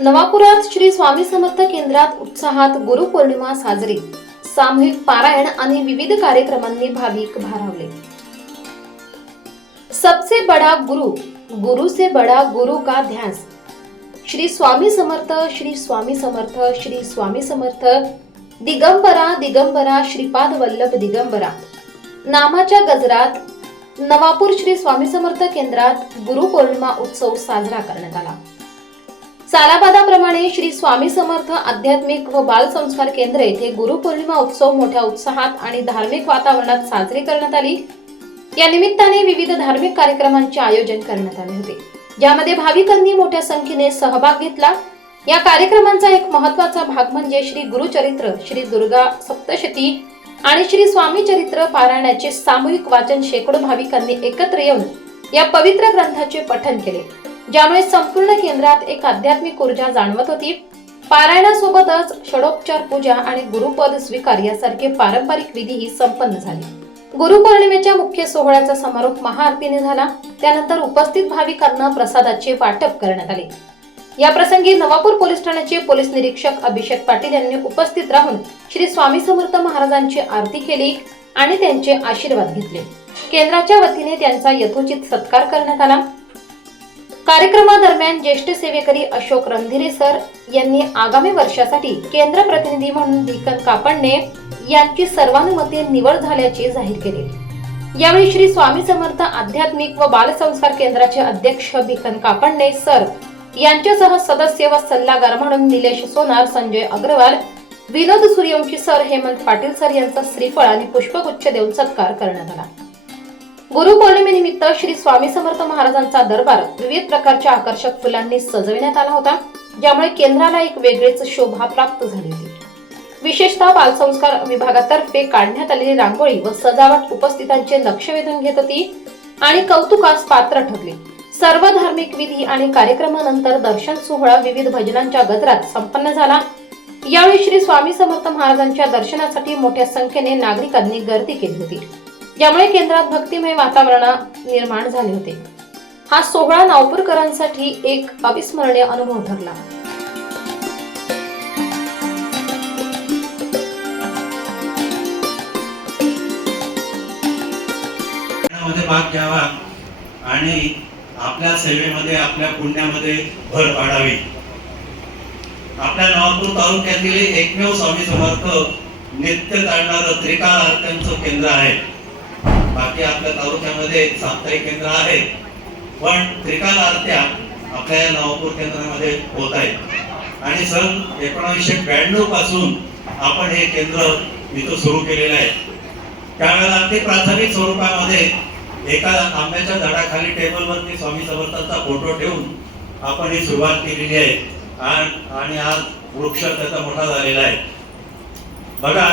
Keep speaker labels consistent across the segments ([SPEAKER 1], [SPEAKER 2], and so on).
[SPEAKER 1] नवापुरात श्री स्वामी समर्थ केंद्रात उत्साहात गुरुपौर्णिमा साजरी. सामूहिक पारायण आणि विविध कार्यक्रमांनी भाविक भारावले. सबसे बडा गुरु गुरु से बडा गुरु का ध्यास. श्री स्वामी समर्थ श्री स्वामी समर्थ श्री स्वामी समर्थ दिगंबरा दिगंबरा श्रीपाद वल्लभ दिगंबरा. नामाच्या गजरात नवापूर श्री स्वामी समर्थ केंद्रात गुरुपौर्णिमा उत्सव साजरा करण्यात आला. सालाबादाप्रमाणे श्री स्वामी समर्थ आध्यात्मिक व बाल संस्कार केंद्र येथे गुरुपौर्णिमा उत्सव मोठ्या उत्साहात आणि धार्मिक वातावरणात साजरी करण्यात आली. या निमित्ताने विविध धार्मिक कार्यक्रमांचे आयोजन करण्यात आले होते. ज्यामध्ये भाविकांनी मोठ्या संख्येने सहभाग घेतला. या कार्यक्रमांचा एक महत्त्वाचा भाग म्हणजे श्री गुरुचरित्र श्री दुर्गा सप्तशती आणि श्री स्वामी चरित्र पारायणाचे सामूहिक वाचन शेकडो भाविकांनी एकत्र येऊन या पवित्र ग्रंथाचे पठन केले. ज्यामुळे संपूर्ण केंद्रात एक आध्यात्मिक ऊर्जा जाणवत होती. पारायणासोबतच षडोपचार पूजा आणि गुरुपद स्वीकार यासारखे पारंपरिक विधीही संपन्न झाले. गुरुपौर्णिमेच्या मुख्य सोहळ्याचा समारोप महाआरतीने झाला. त्यानंतर उपस्थित भाविकांना प्रसादाचे वाटप करण्यात आले. या प्रसंगी नवापूर पोलीस ठाण्याचे पोलीस निरीक्षक अभिषेक पाटील यांनी उपस्थित राहून श्री स्वामी समर्थ महाराजांची आरती केली आणि त्यांचे आशीर्वाद घेतले. केंद्राच्या वतीने त्यांचा यथोचित सत्कार करण्यात आला. कार्यक्रमादरम्यान ज्येष्ठ सेवेकरी अशोक रणधिरे सर यांनी आगामी वर्षासाठी केंद्र प्रतिनिधी म्हणून भिकन कापडणे यांची सर्वानुमते निवड झाल्याचे जाहीर केले. यावेळी श्री स्वामी समर्थ आध्यात्मिक व बालसंस्कार केंद्राचे अध्यक्ष भिकन कापडणे सर यांच्यासह सदस्य व सल्लागार म्हणून निलेश सोनार संजय अग्रवाल विनोद सूर्यवंशी सर हेमंत पाटील सर यांचा श्रीफळ आणि पुष्पगुच्छ देऊन सत्कार करण्यात आला. गुरु पौर्णिमेनिमित्त श्री स्वामी समर्थ महाराजांचा दरबार विविध प्रकारच्या आकर्षक फुलांनी सजविण्यात आला होता. ज्यामुळे केंद्राला एक वेगळीच शोभा प्राप्त झाली होती. विशेषतः बालसंस्कार विभागातर्फे काढण्यात आलेली रांगोळी व सजावट उपस्थितांचे लक्ष वेधून घेत होती आणि कौतुकास पात्र ठरली. सर्व धार्मिक विधी आणि कार्यक्रमानंतर दर्शन सोहळा विविध भजनांच्या गजरात संपन्न झाला. यावेळी श्री स्वामी समर्थ महाराजांच्या दर्शनासाठी मोठ्या संख्येने नागरिकांनी गर्दी केली होती. यामुळे केंद्रात भक्तिमय वातावरण निर्माण झाले होते. हा सोहळा नावपूरकरांसाठी एक अविस्मरणीय अनुभव ठरला.
[SPEAKER 2] मध्ये भाग घ्यावा आणि आपल्या सेवेमध्ये आपल्या पुण्यामध्ये भर पाडावी. आपल्या नवापूर तालुक्यातील एकमेव स्वामी समर्थ नित्य चालणारं त्रिकाळ आरत्यांचं केंद्र आहे. बाकी आपल्या तालुक्यामध्ये साप्ताहिक केंद्र आहे पण त्रिकाल आरत्या आपल्या या नवापूर केंद्रामध्ये होत आहेत. आणि सन एकोणीसशे ब्याण्णवपासून आपण हे केंद्र इथं सुरू केलेलं आहे. त्यावेळेला ते प्राथमिक स्वरूपामध्ये एका आंब्याच्या झाडाखाली टेबलवरती स्वामी समर्थांचा फोटो ठेवून आपण ही सुरुवात केलेली आहे. आणि आज वृक्ष त्याचा मोठा झालेला आहे. बघा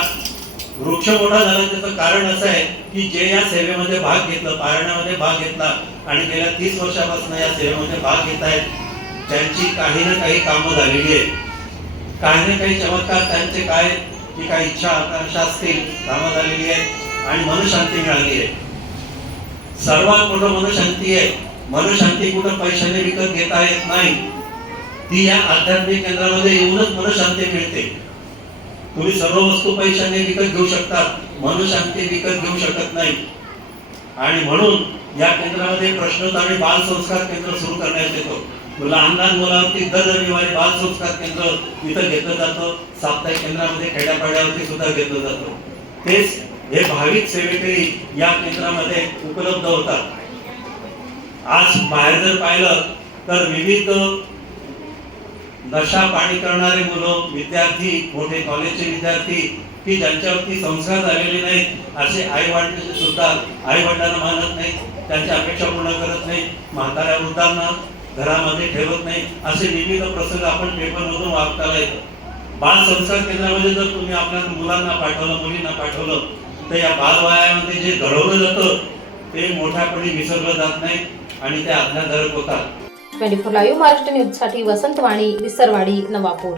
[SPEAKER 2] वृक्ष मोठा झाला त्याचं कारण असं आहे की जे या सेवेमध्ये भाग घेतलं पारण्यामध्ये भाग घेतला आणि गेल्या तीस वर्षापासून या सेवेमध्ये भाग घेत आहेत त्यांची काही ना काही कामं झालेली आहेत. काही ना काही चमत्कार त्यांचे काय की काही इच्छा आकांक्षा असतील कामं झालेली आहेत आणि मनशांती मिळाली आहे. सर्वात मोठं मनशांती आहे. मनशांती कुठं पैशाने विकत घेता येत नाही. ती या आध्यात्मिक केंद्रामध्ये येऊनच मनशांती मिळते. तुम्ही सर्व वस्तू पैशाने विकत घेऊ शकतात मनशांती विकत घेऊ शकत नाही. आणि म्हणून या केंद्रामध्ये प्रश्नोत्तर आणि बाल संस्कार केंद्र सुरू करण्यात येतो. लहान लहान मुलावरती दर रविवारी बाल संस्कार केंद्र इथं घेतलं जातं साप्ताहिक केंद्रामध्ये खेड्यापाड्यावरती सुद्धा घेतलं जातं. तेच हे भाविक सेवेकरी या केंद्रामध्ये उपलब्ध होतात. आज बाहेर जर पाहिलं तर विविध नशा पाणी करणारे मुलं विद्यार्थी मोठे कॉलेजचे विद्यार्थी की ज्यांच्यावरती संस्कार झालेले नाहीत असे आई वडील सुद्धा आई वडिलांना मानत नाहीत त्यांची अपेक्षा पूर्ण करत नाही म्हाताऱ्या वृद्धांना घरामध्ये ठेवत नाही असे विविध प्रसंग आपण पेपरमधून वागताला येतो. बाल संस्कार केंद्रामध्ये जर तुम्ही आपल्या मुलांना पाठवलं मुलींना पाठवलं तर या बालवयामध्ये जे घडवलं जातं ते मोठ्यापणे विसरलं जात नाही आणि ते आज्ञाधारक होतात.
[SPEAKER 1] ट्वेंटी फोर लाईव्ह महाराष्ट्र न्यूजसाठी वसंतवाणी विसरवाडी नवापूर.